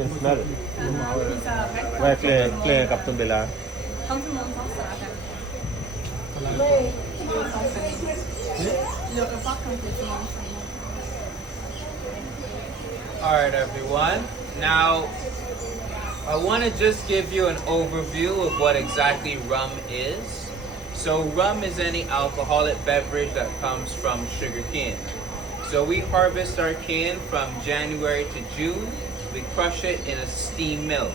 can smell it. พิซซ่าแพ็ค Where clear กับตุนเบลา ทั้งสมองทั้งสากันเลือกกระปักกันเป็นสมอง Alright everyone, now I want to just give you an overview of what exactly rum is. So rum is any alcoholic beverage that comes from sugarcane. So we harvest our cane from January to June. We crush it in a steam mill.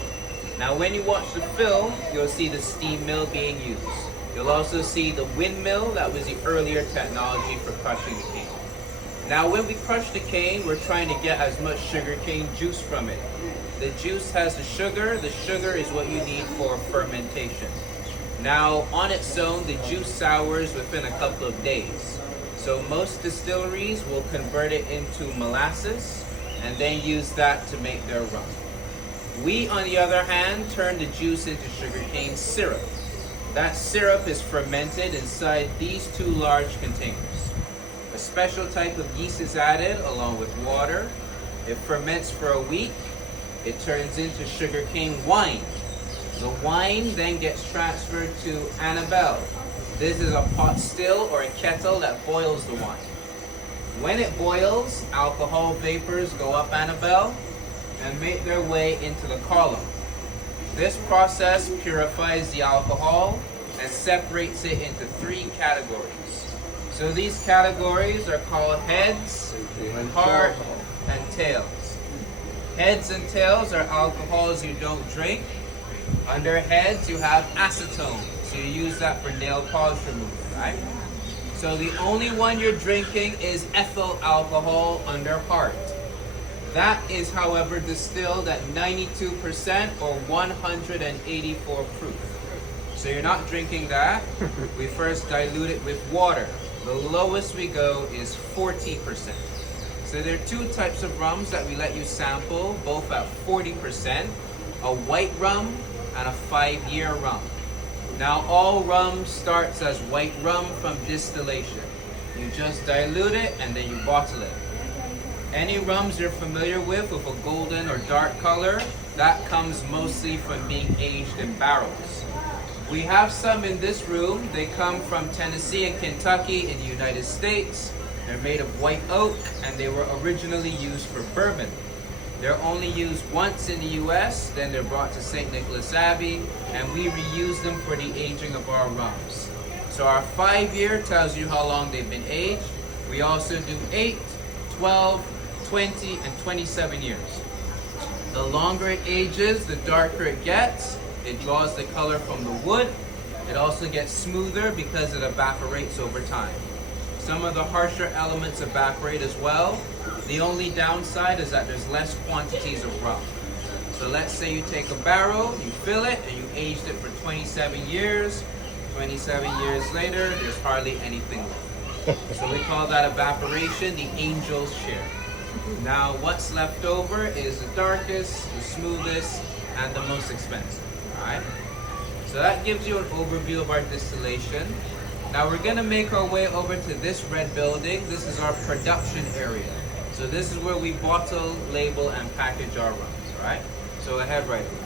Now when you watch the film, you'll see the steam mill being used. You'll also see the windmill, that was the earlier technology for crushing the cane. Now when we crush the cane, we're trying to get as much sugarcane juice from it. The juice has the sugar is what you need for fermentation. Now on its own, the juice sours within a couple of days. So most distilleries will convert it into molasses and then use that to make their rum. We, on the other hand, turn the juice into sugarcane syrup. That syrup is fermented inside these two large containers. A special type of yeast is added along with water. It ferments for a week. It turns into sugarcane wine. The wine then gets transferred to Annabelle. This is a pot still or a kettle that boils the wine. When it boils, alcohol vapors go up Annabelle and make their way into the column. This process purifies the alcohol and separates it into 3 categories. So these categories are called heads, heart, and tails. Heads and tails are alcohols you don't drink. Under heads you have acetone, so you use that for nail polish removal, right? So the only one you're drinking is ethyl alcohol under heart. That is, however, distilled at 92% or 184 proof. So you're not drinking that. We first dilute it with water. The lowest we go is 40%. So there are 2 types of rums that we let you sample, both at 40%, a white rum and a 5-year rum. Now all rum starts as white rum from distillation. You just dilute it and then you bottle it. Any rums you're familiar with a golden or dark color, that comes mostly from being aged in barrels. We have some in this room. They come from Tennessee and Kentucky in the United States. They're made of white oak and they were originally used for bourbon. They're only used once in the US, then they're brought to St. Nicholas Abbey, and we reuse them for the aging of our rums. So our 5-year tells you how long they've been aged. We also do 8, 12, 20, and 27 years. The longer it ages, the darker it gets. It draws the color from the wood. It also gets smoother because it evaporates over time. Some of the harsher elements evaporate as well. The only downside is that there's less quantities of rum. So let's say you take a barrel, you fill it, and you aged it for 27 years. 27 years later, there's hardly anything left. So we call that evaporation, the angel's share. Now what's left over is the darkest, the smoothest, and the most expensive. Alright? So that gives you an overview of our distillation. Now we're going to make our way over to this red building. This is our production area. So this is where we bottle, label, and package our rums. Alright? So head right over.